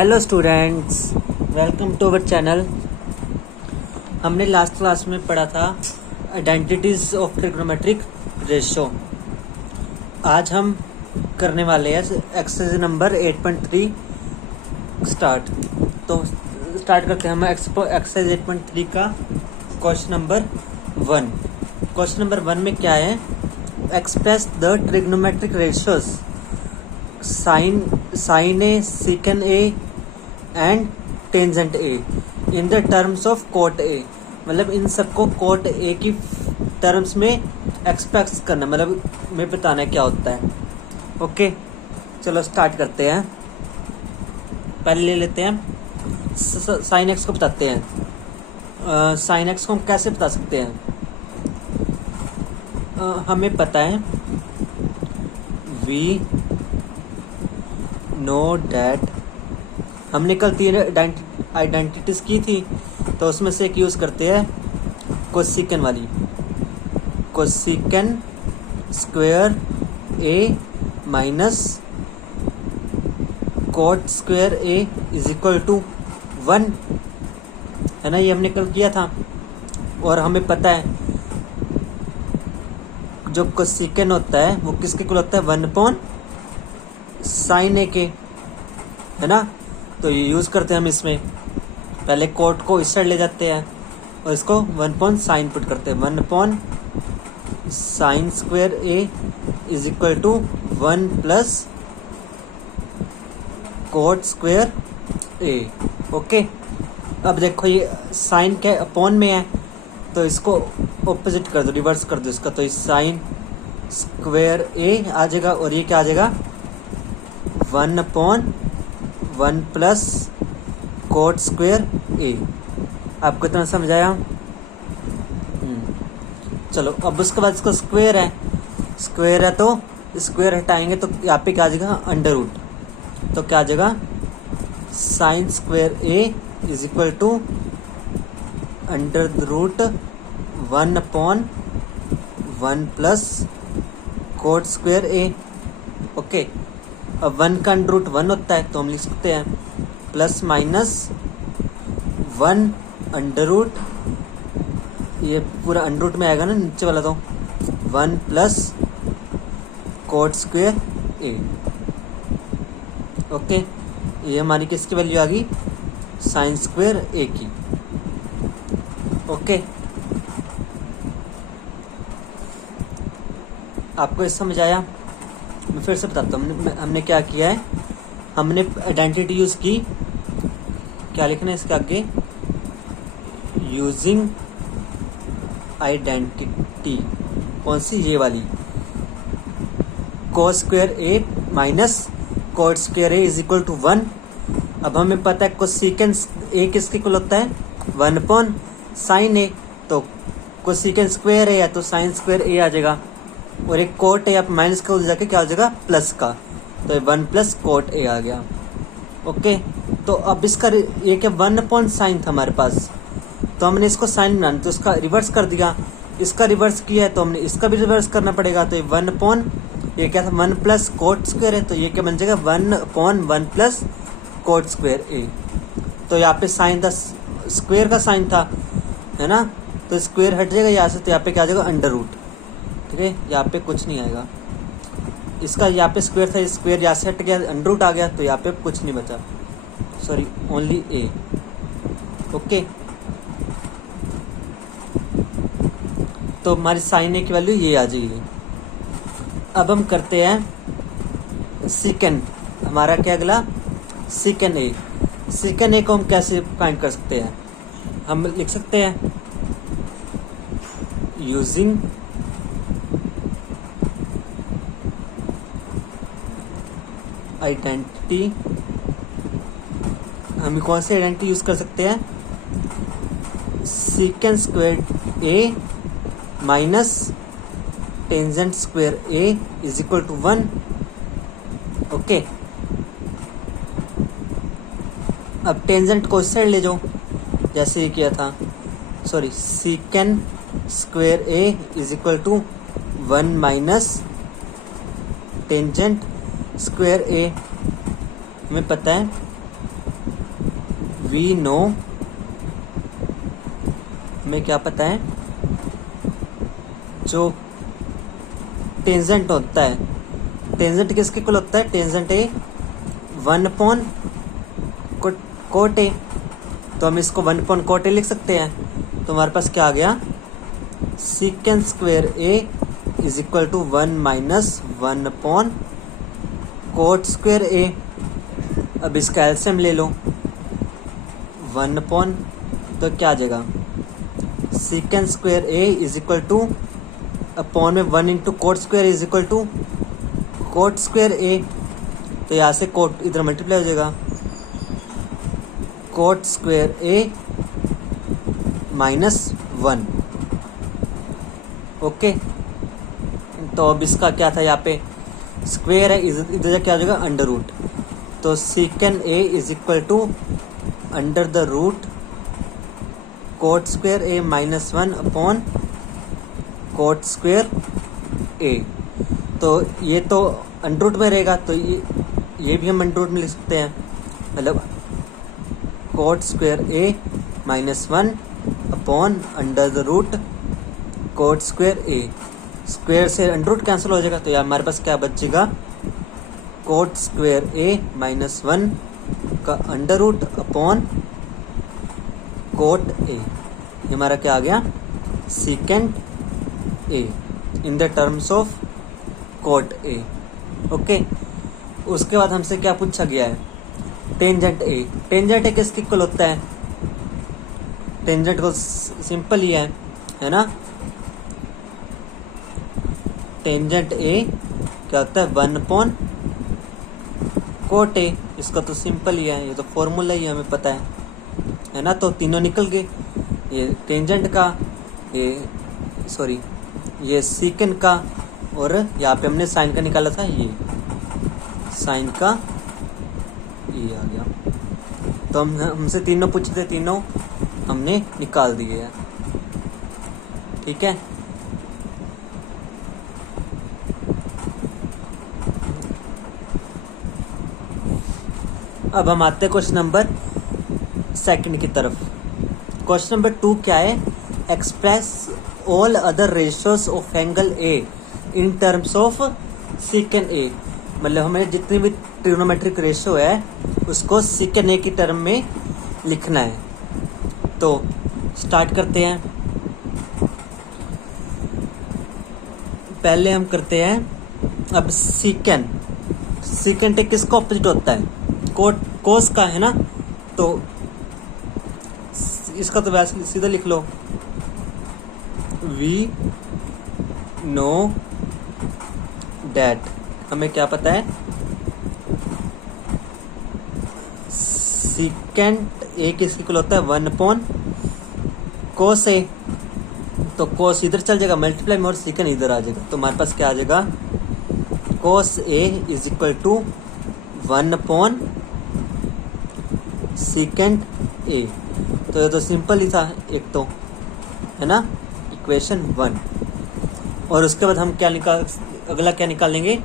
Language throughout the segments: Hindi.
Hello students, welcome to our channel. हमने लास्ट क्लास में पढ़ा था आइडेंटिटीज ऑफ ट्रिग्नोमेट्रिक रेशो। आज हम करने वाले हैं एक्सरसाइज नंबर 8.3 स्टार्ट। तो स्टार्ट करते हैं हम एक्सरसाइज 8.3 का क्वेश्चन नंबर 1। क्वेश्चन नंबर 1 में क्या है? Express the trigonometric ratios sin A, secant A and tangent A in the terms of cot A। मतलब इन सबको कोट A की टर्म्स में एक्सप्रेस करना, मतलब में बताना क्या होता है। ओके, चलो स्टार्ट करते हैं। पहले ले लेते हैं साइन एक्स को बताते हैं। साइन एक्स को हम कैसे बता सकते हैं? हमें पता है वी नो डैट, हमने कल 3 आइडेंटिटीज की थी, तो उसमें से एक यूज़ करते हैं कोसेकन वाली। Cosec square A minus cot square A is equal to 1 है ना, ये हमने कल किया था। और हमें पता है जो कोसेकन होता है वो किसके इक्वल होता है? 1 साइन ए के, है ना। तो ये यूज़ करते हैं हम इसमें। पहले कोट को इस साइड ले जाते हैं और इसको 1 साइन पुट करते हैं। 1 sine square A is equal to 1 plus cot square A. Okay, अब देखो ये साइन के अपॉन में है, तो इसको ऑपोजिट कर दो, रिवर्स कर दो इसका। तो इस साइन स्क्वायर ए आ जाएगा और ये क्या आ जाएगा? 1 प्लस कोट स्क्वायर ए। आपको इतना समझ आया? चलो, अब उसके बाद इसका स्क्वायर है। स्क्वायर है तो स्क्वायर हटाएंगे तो यहाँ पे क्या आ जाएगा? Under root. तो क्या आ जाएगा? Sine square A is equal to under root 1 plus cot square A. Okay, अब 1 का अंडर रूट 1 होता है, तो हम लिख सकते हैं प्लस माइनस 1 अंडर रूट, ये पूरा अंडर रूट में आएगा ना नीचे वाला, तो 1 plus cot square A. Okay, ये हमारी किसकी वैल्यू आ गई? साइन स्क्वायर ए की। ओके, आपको इस समझ आया? मैं फिर से बताता हूँ हमने क्या किया है। हमने आइडेंटिटी यूज़ की, क्या लिखना है इसके आगे? Using identity. कौन सी? ये वाली, cos square A minus cot square A is equal to 1। अब हमें पता है कोसेकन ए किसके इक्वल होता है? 1 साइन ए। तो कोसेकन स्क्वायर ए है तो साइन स्क्वायर ए आ जाएगा, और एक कोट ए आप माइनस का जाके क्या हो जाएगा? प्लस का। तो 1 प्लस कोट ए आ गया। ओके, तो अब इसका ये क्या 1 साइन था हमारे पास, तो हमने इसको साइन बनाना, तो इसका रिवर्स कर दिया। इसका रिवर्स किया है तो हमने इसका भी रिवर्स करना पड़ेगा। तो ये 1 ये क्या था? 1 प्लस कोट स्क्वायर है, तो ये क्या बन जाएगा? 1 प्लस कोट स्क्वायर ए। तो यहाँ पे साइन था, स्क्वायर का साइन था, है ना, तो स्क्वायर हट जाएगा यहाँ से, तो यहाँ पे क्या आ जाएगा? Under root. ठीक है, यहाँ पे कुछ नहीं आएगा। इसका यहाँ पे स्क्वायर था, स्क्वायर यहाँ से हट गया, अंडर रूट आ गया, तो यहाँ पे कुछ नहीं बचा, सॉरी ओनली ए। ओके, तो हमारी साइन ए की वैल्यू ये आ जाएगी। अब हम करते हैं सेकंड, हमारा क्या अगला? सेकंड ए। सेकंड ए को हम कैसे फाइंड कर सकते हैं? हम लिख सकते हैं यूजिंग आइडेंटिटी। हम कौन सी आइडेंटिटी यूज कर सकते हैं? Second square A minus tangent square A is equal to 1। Okay, अब टेंजेंट को इस साइड ले जाओ जैसे ये किया था, sorry second square A is equal to 1 minus tangent square A. हमें पता है वी नो, हमें क्या पता है, जो टेंजेंट होता है, टेंजेंट किसके इक्वल होता है, टेंजेंट ए 1 कोट ए, तो हम इसको 1 कोट ए लिख सकते हैं। तो हमारे पास क्या आ गया, second square A is equal to 1 minus 1 cot square A. अब इसका एलसीएम ले लो, 1 तो क्या आ जाएगा, second square A is equal to upon में 1 into cot square is equal to cot square A, तो यहाँ से कोट इधर मल्टीप्लाई हो जाएगा, cot square A minus 1। Okay, तो अब इसका क्या था, यहाँ पे स्क्वेयर है, इधर क्या हो जाएगा अंडर रूट, तो second A is equal to under the root cot square A minus 1 upon cot square A. तो ये तो अंडर रूट में रहेगा, तो ये भी हम अंडर रूट में लिख सकते हैं, मतलब cot square A minus 1 upon under the root cot square A. Square से अंडर रूट कैंसिल हो जाएगा, तो यार हमारे पास क्या बचेगा, कोट स्क्वेयर ए माइनस 1 का under root upon cot A. ये हमारा क्या आ गया, सीकेंड A in the terms of cot A. Okay, उसके बाद हमसे क्या पूछा गया है, टेंजेंट ए। टेंजेंट ए किसके इक्वल होता है, टेंजेंट को सिंपल ही है ना, टेंजेंट ए क्या होता है, 1 कोट ए। इसका तो सिंपल ही है, ये तो फॉर्मूला ही हमें पता है ना। तो तीनों निकल गए, ये टेंजेंट का, ये सीकेंड का, और यहाँ पे हमने साइन का निकाला था, ये साइन का ये आ गया। तो हमसे तीनों पूछे थे, तीनों हमने निकाल दिए हैं। ठीक है, अब हम आते हैं क्वेश्चन नंबर 2 की तरफ। क्वेश्चन नंबर 2 क्या है, express all other ratios of angle A in terms of second A. मतलब हमें जितनी भी ट्रिग्नोमेट्रिक रेशियो है उसको सीकेंड ए की टर्म में लिखना है। तो स्टार्ट करते हैं, पहले हम करते हैं, अब सीकेंड ए किसका ऑपोजिट होता है, कोस का, है ना। तो इसका तो वैसे सीधा लिख लो, वी नो डैट, हमें क्या पता है, सीकेंड ए किसके इक्वल होता है, 1 कोस ए। तो कोस इधर चल जाएगा मल्टीप्लाई में, और सीकेंड इधर आ जाएगा, तो हमारे पास क्या आ जाएगा, कोस ए इज इक्वल टू 1 सीकेंड ए। तो ये तो सिंपल ही था एक, तो है ना, इक्वेशन 1। और उसके बाद हम अगला क्या निकालेंगे,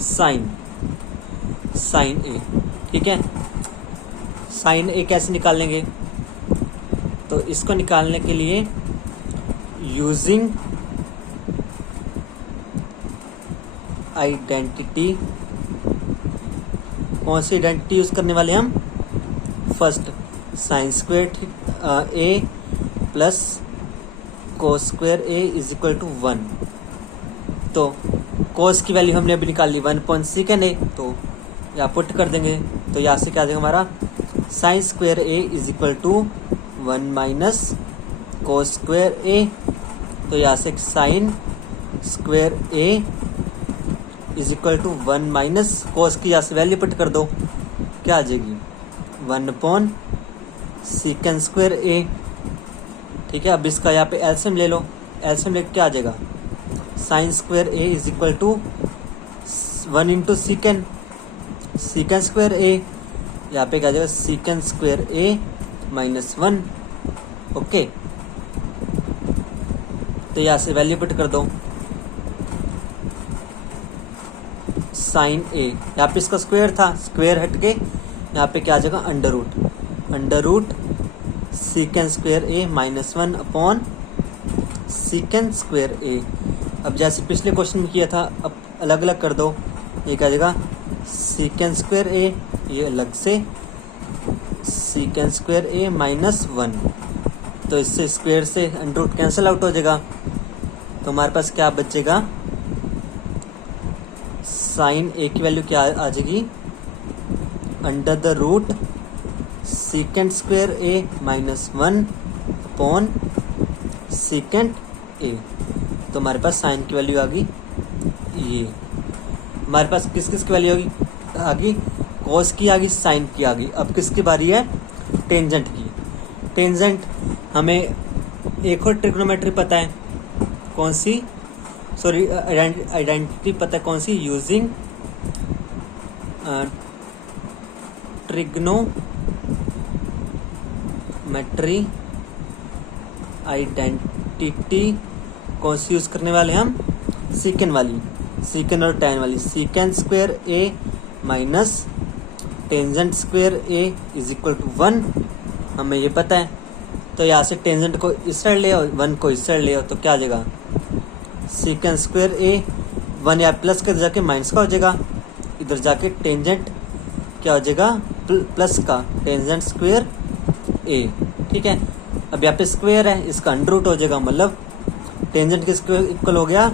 साइन ए। ठीक है, साइन ए कैसे निकालेंगे, तो इसको निकालने के लिए यूजिंग आइडेंटिटी, कौन सी आइडेंटिटी यूज करने वाले हम, first sine square A plus cos square A is equal to 1। तो कोस की वैल्यू हमने अभी निकाल ली 1 सीकेंड ए, तो यहाँ पुट कर देंगे, तो यहाँ से क्या आ जाएगा हमारा, sine square A is equal to 1 minus cos square A. तो यहाँ से sine square A is equal to 1 minus cos की यहाँ से वैल्यू पुट कर दो, क्या आ जाएगी, 1 सीकेंड स्क्वेयर ए। ठीक है, अब इसका यहाँ पे एलसीएम ले लो, एलसीएम लेके क्या आ जाएगा, sine square A is equal to 1 into second square A, यहाँ पे क्या आ जाएगा, second square A minus 1। Okay, तो यहाँ से वैल्यू पुट कर दो, साइन ए, यहाँ पे इसका स्क्वायर था, स्क्वायर हट के यहाँ पे क्या आ जाएगा, under root. Under root सीकेंड square A minus 1 upon second square A. अब जैसे पिछले क्वेश्चन में किया था, अब अलग अलग कर दो। ये क्या जाएगा सीकेंड स्क्वायर ए, ये अलग से सीकेंड स्क्वायर ए माइनस 1। तो इससे स्क्वायर से अंडर रूट कैंसिल आउट हो जाएगा, तो हमारे पास क्या बचेगा, साइन ए की वैल्यू क्या आ जाएगी, under the root सीकेंड square A minus 1 upon second A. तो हमारे पास साइन की वैल्यू आ गई ये। हमारे पास किस किस की वैल्यू आ गई, कॉस की आ गई, साइन की आ गई। अब किसकी बारी है, टेंजेंट की। टेंजेंट हमें एक और ट्रिग्नोमेट्री पता है, कौन सी, सॉरी आइडेंटिटी पता है कौन सी, यूजिंग ट्रिग्नोमेट्री आइडेंटिटी कौन सी यूज करने वाले हम, सीकेंड वाली, सीकेंड और टैन वाली। Secant square A minus tangent square A is equal to 1, हमें ये पता है। तो यहाँ से टेंजेंट को इस साइड ले आओ, 1 को इस साइड ले आओ, तो क्या आ जाएगा, सीकेंड स्क्वायर ए 1 या प्लस का जाके माइनस का हो जाएगा, इधर जाके टेंजेंट क्या हो जाएगा, प्लस का टेंजेंट स्क्वायर ए। ठीक है, अब यहाँ पे स्क्वायर है, इसका अंडर रूट हो जाएगा, मतलब टेंजेंट के स्क्वायर इक्वल हो गया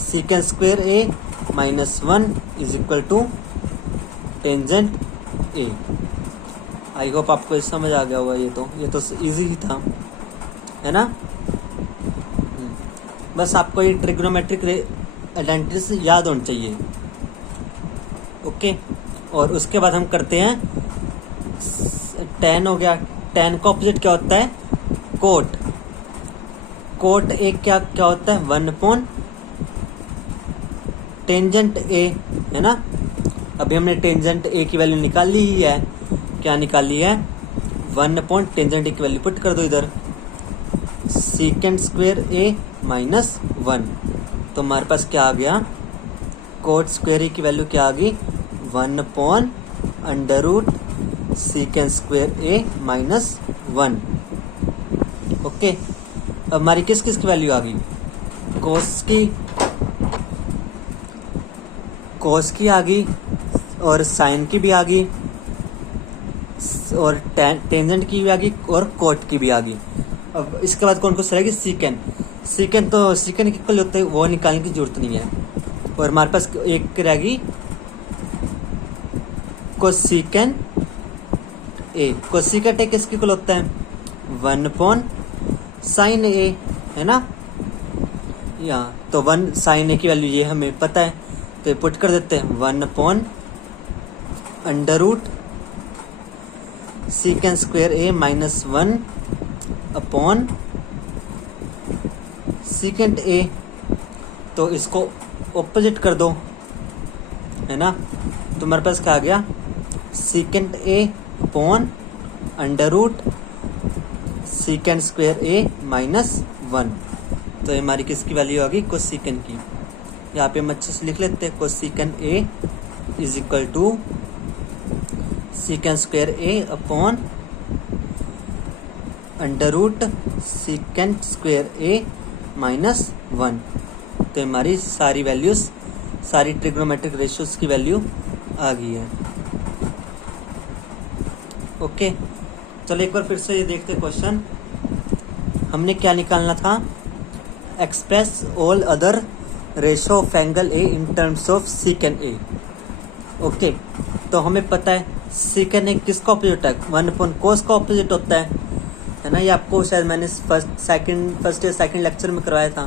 secant square A minus 1 is equal to tangent A. I hope आपको ये समझ आ गया होगा। ये तो इजी ही था, है ना। बस आपको ये ट्रिग्नोमेट्रिक आइडेंटिटीज याद होनी चाहिए। ओके, और उसके बाद हम करते हैं टैन हो गया। टैन का ऑपोजिट क्या होता है, कोट। कोट ए क्या होता है, 1 अपॉन टेंजेंट ए, है ना। अभी हमने टेंजेंट ए की वैल्यू निकाल ली ही है, क्या निकाली है, 1 अपॉन टेंजेंट ए की वैल्यू पुट कर दो इधर, सीकेंड स्क्वायर ए माइनस 1। तो हमारे पास क्या आ गया, कोट स्क्वायर ए की वैल्यू क्या आ गई, 1 अपॉन अंडर रूट सीकेंड स्क्वायर ए माइनस 1। ओके, अब हमारी किस किस की वैल्यू आ गई, कोस की आ गई और साइन की भी आ गई और टेंजेंट की भी आ गई और कोट की भी आ गई। अब इसके बाद कौन सी रहेगी, सीकेंड तो सीकेंड की इक्वल होता है, वो निकालने की जरूरत नहीं है। और हमारे पास एक रहेगी कोसेकेंड ए। कोसेकेंड ए किसके इक्वल होता है, 1 अपॉन साइन ए, है ना। यहाँ तो 1 साइन ए की वैल्यू ये हमें पता है, तो पुट कर देते हैं 1 upon under root सीकेंड square A minus 1 upon second A. तो इसको ऑपोजिट कर दो, है ना। तो हमारे पास क्या आ गया, सीकेंड A upon under root सीकेंड square A minus 1। तो ये हमारी किसकी वैल्यू आ गई, कोसेकेंड की। यहाँ पे हम अच्छे से लिख लेते हैं, cosecant a is equal to secant square a upon under root सीकेंड square A minus 1। तो हमारी सारी वैल्यूज, सारी ट्रिग्नोमेट्रिक रेशियोज की वैल्यू आ गई है। ओके, चलो एक बार फिर से ये देखते क्वेश्चन। हमने क्या निकालना था, express all other ratio of angle A in terms of second A. Okay, तो हमें पता है सीकेंड ए किसका ऑपोजिट है, 1 अपॉन कोस का ऑपोजिट होता है ना। ये आपको शायद मैंने फर्स्ट या सेकंड लेक्चर में करवाया था,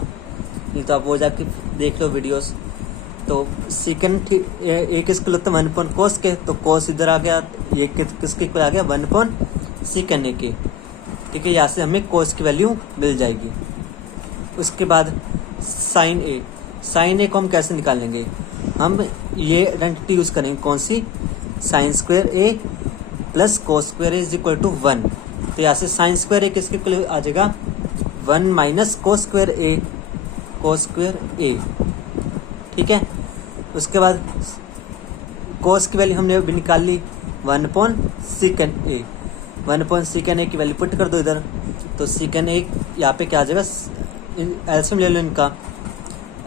नहीं तो आप वो जाके देख लो वीडियोस। तो सीकेंड ए किसके होता है, 1 अपॉन कोस के, तो कोस इधर आ गया, ये किसके इक्वल आ गया, 1 अपॉन सीकेंड ए के। ठीक है, यहाँ से हमें कोस की वैल्यू मिल जाएगी। उसके बाद साइन ए को हम कैसे निकालेंगे, हम ये आइडेंटिटी यूज करेंगे, कौन सी, sine square A plus cos square A is equal to 1। तो यहाँ से साइन स्क्वायर ए किसके इक्वल आ जाएगा, 1 माइनस कोस स्क्वायर ए। ठीक है, उसके बाद कोस की वैल्यू हमने अभी निकाल ली, 1 upon second A. 1/sec a की वैल्यू पुट कर दो इधर, तो sec a यहाँ पे क्या आ जाएगा, एलसीएम ले लो इनका,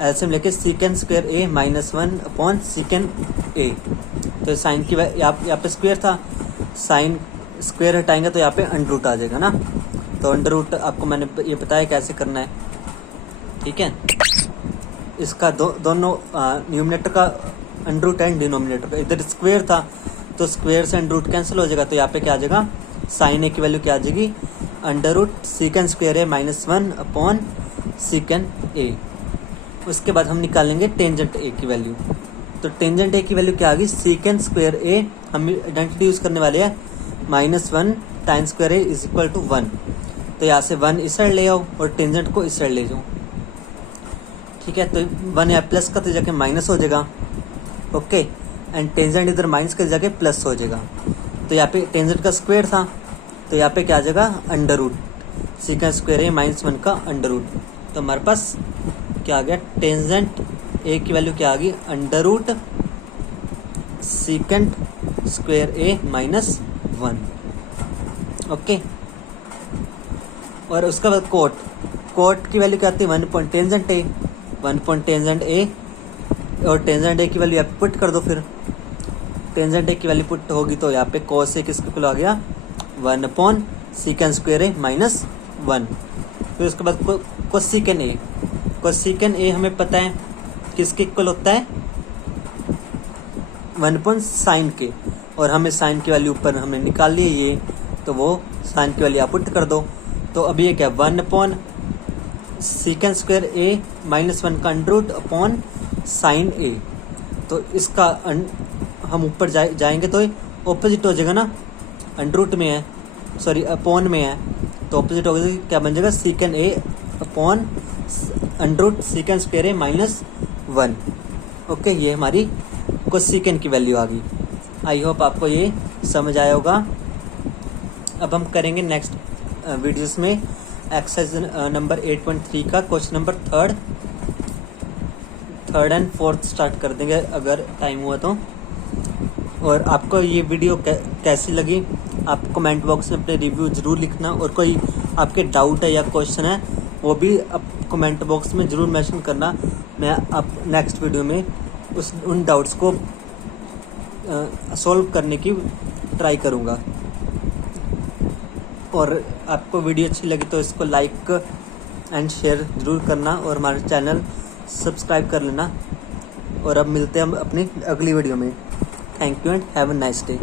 एलसीएम लेके secant square a minus 1/secant a। तो साइन की यहाँ पे स्क्वायर था, साइन स्क्वायर हटाएंगे तो यहाँ पे अंडर रूट आ जाएगा ना। तो अंडर रूट आपको मैंने ये बताया कैसे करना है, ठीक है। इसका दोनों न्यूमरेटर का अंडर रूट एंड डिनोमिनेटर का, इधर स्क्वायर था तो स्क्वायर से अंडर रूट कैंसिल हो जाएगा, तो यहाँ पे क्या आ जाएगा, साइन ए की वैल्यू क्या आ जाएगी, under root secant square a minus 1/secant a। उसके बाद हम निकालेंगे टेंजेंट ए की वैल्यू। तो टेंजेंट ए की वैल्यू क्या आ गई, secant स्क्वायर a, हम आइडेंटिटी यूज करने वाले हैं, -1 time square a is equal to 1। तो यहाँ से 1 इस साइड ले आओ और टेंजेंट को इस साइड ले जाओ, ठीक है। तो 1 यहाँ प्लस का तो जाके माइनस हो जाएगा, ओके, एंड टेंजेंट इधर माइनस का जाके प्लस हो जाएगा। तो यहाँ पे टेंजेंट का स्क्वायर था, तो यहाँ पे क्या आ जाएगा, under root secant square a minus 1 का अंडर रूट। तो हमारे पास क्या आ गया, टेंजेंट ए की वैल्यू क्या आ गई, under root secant square a minus 1, okay. और उसके बाद कोट की वैल्यू क्या आती है, 1/tangent a, 1/tangent a, और टेंजेंट ए की वैल्यू यहाँ पे पुट कर दो। फिर टेंजेंट ए की वैल्यू पुट होगी तो यहाँ पे cos a किसके इक्वल आ गया, 1/secant स्क्वायर a माइनस 1। फिर उसके बाद cosecant a, cosecant a हमें पता है किसके इक्वल होता है, 1/sin के, और हमें साइन की वैल्यू ऊपर हमने निकाल ली है ये, तो वो साइन की वैल्यू आप पुट कर दो। तो अभी ये क्या, 1/secant स्क्वायर a माइनस 1 का under root upon sine a। तो इसका हम ऊपर जाएंगे तो ऑपोजिट हो जाएगा ना, अंडर रूट में है, सॉरी अपॉन में है, तो ऑपोजिट हो जाएगा, क्या बन जाएगा, secant a upon under root secant square a minus 1, okay. ये हमारी cosecant की वैल्यू आ गई। आई होप आपको ये समझ आया होगा। अब हम करेंगे नेक्स्ट वीडियोस में एक्सरसाइज नंबर 8.3 का question number third and fourth start कर देंगे अगर टाइम हुआ तो। और आपको ये वीडियो कैसी लगी, आप कमेंट बॉक्स में अपने रिव्यू ज़रूर लिखना, और कोई आपके डाउट है या क्वेश्चन है वो भी आप कमेंट बॉक्स में ज़रूर मेंशन करना। मैं आप नेक्स्ट वीडियो में उन डाउट्स को सॉल्व करने की ट्राई करूँगा। और आपको वीडियो अच्छी लगी तो इसको लाइक एंड शेयर ज़रूर करना, और हमारे चैनल सब्सक्राइब कर लेना। और अब मिलते हैं हम अपनी अगली वीडियो में। Thank you and have a nice day.